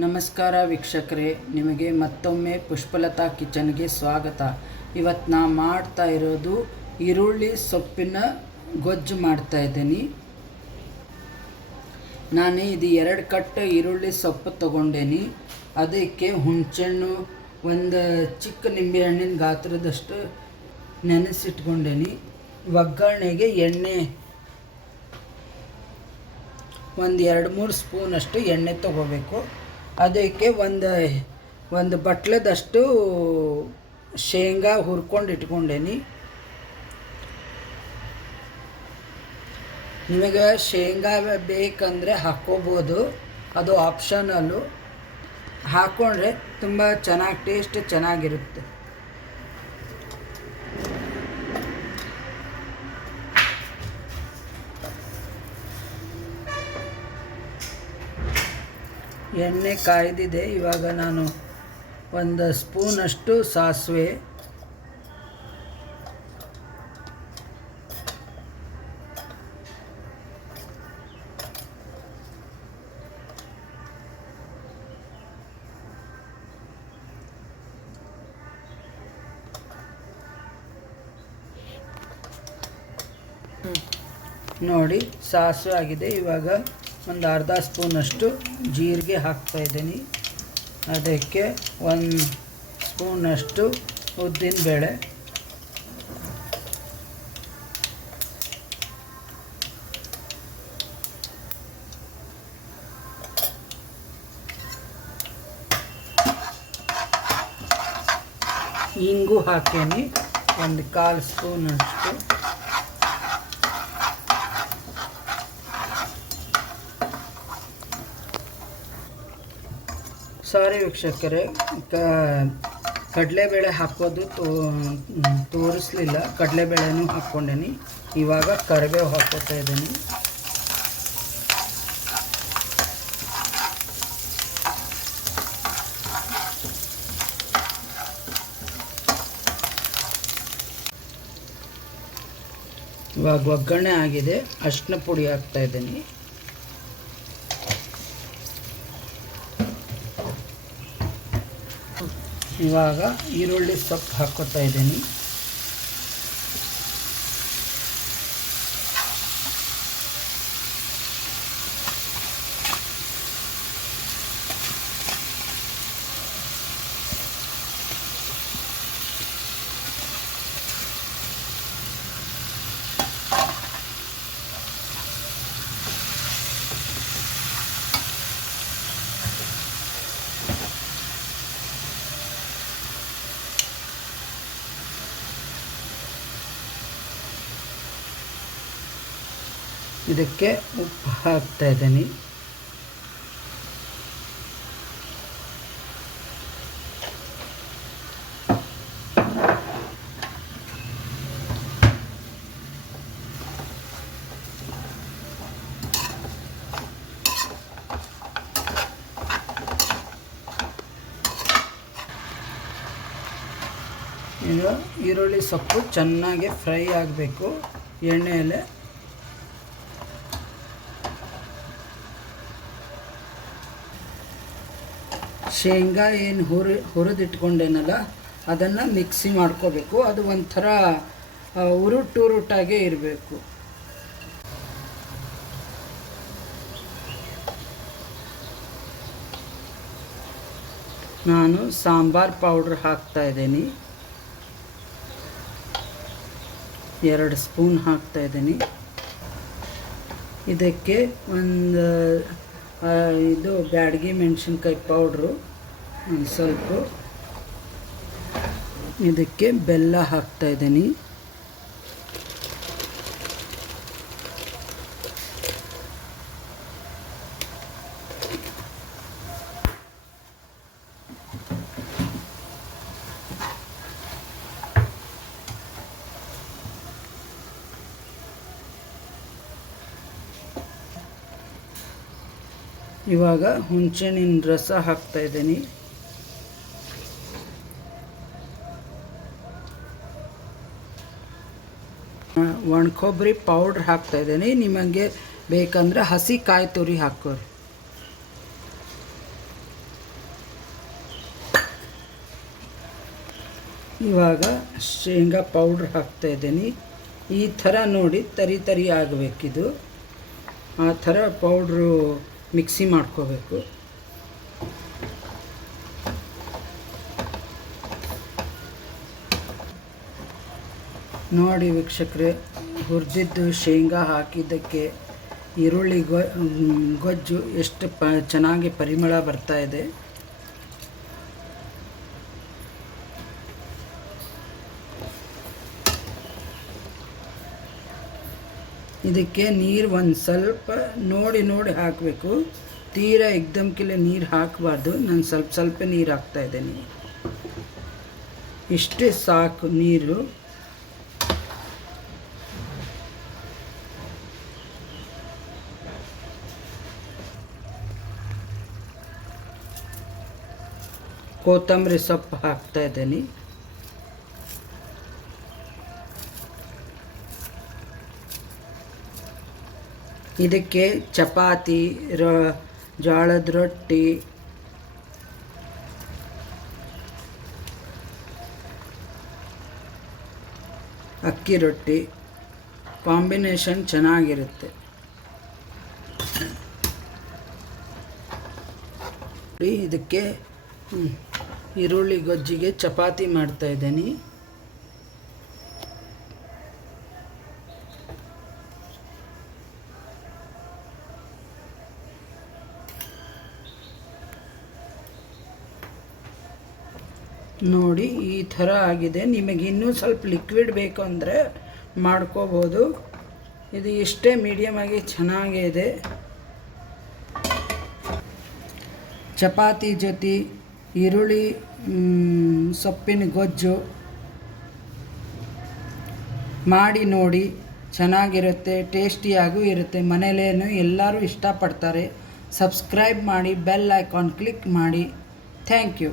ನಮಸ್ಕಾರ ವೀಕ್ಷಕರೇ, ನಿಮಗೆ ಮತ್ತೊಮ್ಮೆ ಪುಷ್ಪಲತಾ ಕಿಚನ್ಗೆ ಸ್ವಾಗತ. ಇವತ್ತು ನಾ ಮಾಡ್ತಾ ಇರೋದು ಈರುಳ್ಳಿ ಸೊಪ್ಪಿನ ಗೊಜ್ಜು ಮಾಡ್ತಾ ಇದ್ದೀನಿ. ನಾನು ಇದು 2 ಕಟ್ ಈರುಳ್ಳಿ ಸೊಪ್ಪು ತೊಗೊಂಡೇನಿ. ಅದಕ್ಕೆ ಹುಣಸೆಹಣ್ಣು ಒಂದು ಚಿಕ್ಕ ನಿಂಬೆಹಣ್ಣಿನ ಗಾತ್ರದಷ್ಟು ನೆನೆಸಿಟ್ಕೊಂಡೇನಿ. ಒಗ್ಗರಣೆಗೆ ಎಣ್ಣೆ ಒಂದು 2-3 ಸ್ಪೂನಷ್ಟು ಎಣ್ಣೆ ತೊಗೋಬೇಕು. ಅದಕ್ಕೆ ಒಂದು ಬಟ್ಲದಷ್ಟು ಶೇಂಗಾ ಹುರ್ಕೊಂಡು ಇಟ್ಕೊಂಡೇನಿ. ನಿಮಗೆ ಶೇಂಗಾ ಬೇಕಂದರೆ ಹಾಕ್ಕೋಬೋದು, ಅದು ಆಪ್ಷನಲ್ಲು. ಹಾಕ್ಕೊಂಡ್ರೆ ತುಂಬ ಟೇಸ್ಟ್ ಚೆನ್ನಾಗಿರುತ್ತೆ. ಎಣ್ಣೆ ಕಾಯ್ದಿದೆ. ಇವಾಗ ನಾನು ಒಂದು ಸ್ಪೂನಷ್ಟು ಸಾಸಿವೆ, ನೋಡಿ ಸಾಸಿವೆ ಆಗಿದೆ. ಇವಾಗ ಒಂದು ಅರ್ಧ ಸ್ಪೂನಷ್ಟು ಜೀರಿಗೆ ಹಾಕ್ತಾಯಿದ್ದೀನಿ. ಅದಕ್ಕೆ 1 ಸ್ಪೂನಷ್ಟು ಉದ್ದಿನಬೇಳೆ, ಇಂಗು ಹಾಕೀನಿ 1/4 ಸ್ಪೂನಷ್ಟು. ಸಾರಿ ವೀಕ್ಷಕರೇ, ಕಡಲೆಬೇಳೆ ಹಾಕೋದು ತೋರಿಸ್ಲಿಲ್ಲ. ಕಡಲೆಬೇಳೆನೂ ಹಾಕ್ಕೊಂಡೇನಿ. ಇವಾಗ ಕರಿಬೇವು ಹಾಕ್ಕೋತಾ ಇದ್ದೀನಿ. ಇವಾಗ ಒಗ್ಗರಣೆ ಆಗಿದೆ. ಅರಿಶಿನ ಪುಡಿ ಹಾಕ್ತಾ ಇದ್ದೀನಿ. ಇವಾಗ ಈರುಳ್ಳಿ ಸೊಪ್ಪು ಹಾಕ್ಕೋತಾ ಇದ್ದೀನಿ. ಇದಕ್ಕೆ ಉಪ್ಪು ಹಾಕ್ತಾ ಇದ್ದೀನಿ. ಈಗ ಈರುಳ್ಳಿ ಸೊಪ್ಪು ಚೆನ್ನಾಗಿ ಫ್ರೈ ಆಗಬೇಕು ಎಣ್ಣೆಯಲ್ಲೇ. ಶೇಂಗಾ ಏನು ಹುರಿದಿಟ್ಕೊಂಡೇನಲ್ಲ ಅದನ್ನು ಮಿಕ್ಸಿ ಮಾಡ್ಕೋಬೇಕು. ಅದು ಒಂಥರ ಉರುಟಾಗೇ ಇರಬೇಕು. ನಾನು ಸಾಂಬಾರ್ ಪೌಡ್ರ್ ಹಾಕ್ತಾ ಇದ್ದೀನಿ. 2 ಸ್ಪೂನ್ ಹಾಕ್ತಾ ಇದ್ದೀನಿ. ಇದಕ್ಕೆ ಇದು ಬ್ಯಾಡಗಿ ಮೆಣಸಿನ್ಕಾಯಿ ಪೌಡ್ರು ಸ್ವಲ್ಪ. ಇದಕ್ಕೆ ಬೆಲ್ಲ ಹಾಕ್ತಾ ಇದ್ದೀನಿ. ಇವಾಗ ಹುಣಸೆಹಣ್ಣಿನ ರಸ ಹಾಕ್ತಾ ಇದ್ದೀನಿ. ಒಣ ಕೊಬ್ಬರಿ ಪೌಡ್ರ್ ಹಾಕ್ತಾ ಇದ್ದೀನಿ. ನಿಮಗೆ ಬೇಕಂದ್ರೆ ಹಸಿ ಕಾಯಿ ತುರಿ ಹಾಕೋರಿ. ಇವಾಗ ಶೇಂಗಾ ಪೌಡ್ರ್ ಹಾಕ್ತಾಯಿದ್ದೀನಿ. ಈ ಥರ ನೋಡಿ ತರಿ ತರಿ ಆಗಬೇಕಿದು. ಆ ಥರ ಪೌಡ್ರು ಮಿಕ್ಸಿ ಮಾಡ್ಕೋಬೇಕು. ನೋಡಿ ವೀಕ್ಷಕರೇ, ಹುರಿದಿದ್ದು ಶೇಂಗಾ ಹಾಕಿದ್ದಕ್ಕೆ ಈರುಳ್ಳಿ ಗೊಜ್ಜು ಎಷ್ಟು ಚೆನ್ನಾಗಿ ಪರಿಮಳ ಬರ್ತಾ ಇದೆ. ಇದಕ್ಕೆ ನೀರು ಒಂದು ಸ್ವಲ್ಪ ನೋಡಿ ಹಾಕಬೇಕು. ತೀರಾ ಎಕ್ದಮ್ಕಿಲೆ ನೀರು ಹಾಕಬಾರ್ದು. ನಾನು ಸ್ವಲ್ಪ ನೀರು ಹಾಕ್ತಾಯಿದ್ದೀನಿ. ಇಷ್ಟೇ ಸಾಕು ನೀರು. ಕೊತ್ತಂಬರಿ ಸೊಪ್ಪು ಹಾಕ್ತಾಯಿದ್ದೀನಿ. ಇದಕ್ಕೆ ಚಪಾತಿ, ಜೋಳದ ರೊಟ್ಟಿ, ಅಕ್ಕಿ ರೊಟ್ಟಿ ಕಾಂಬಿನೇಷನ್ ಚೆನ್ನಾಗಿರುತ್ತೆ. ಇದಕ್ಕೆ ಈರುಳ್ಳಿ ಗೊಜ್ಜಿಗೆ ಚಪಾತಿ ಮಾಡ್ತಾಯಿದ್ದೀನಿ. ನೋಡಿ ಈ ಥರ ಆಗಿದೆ. ನಿಮಗೆ ಇನ್ನೂ ಸ್ವಲ್ಪ ಲಿಕ್ವಿಡ್ ಬೇಕು ಅಂದರೆ ಮಾಡ್ಕೋಬೋದು. ಇದು ಇಷ್ಟೇ ಮೀಡಿಯಮ್ ಆಗಿ ಚೆನ್ನಾಗಿದೆ. ಚಪಾತಿ ಜೊತೆ ಈರುಳ್ಳಿ ಸೊಪ್ಪಿನ ಗೊಜ್ಜು ಮಾಡಿ ನೋಡಿ, ಚೆನ್ನಾಗಿರುತ್ತೆ, ಟೇಸ್ಟಿಯಾಗೂ ಇರುತ್ತೆ. ಮನೇಲೇನು ಎಲ್ಲರೂ ಇಷ್ಟಪಡ್ತಾರೆ. ಸಬ್ಸ್ಕ್ರೈಬ್ ಮಾಡಿ, ಬೆಲ್ ಐಕಾನ್ ಕ್ಲಿಕ್ ಮಾಡಿ. Thank you.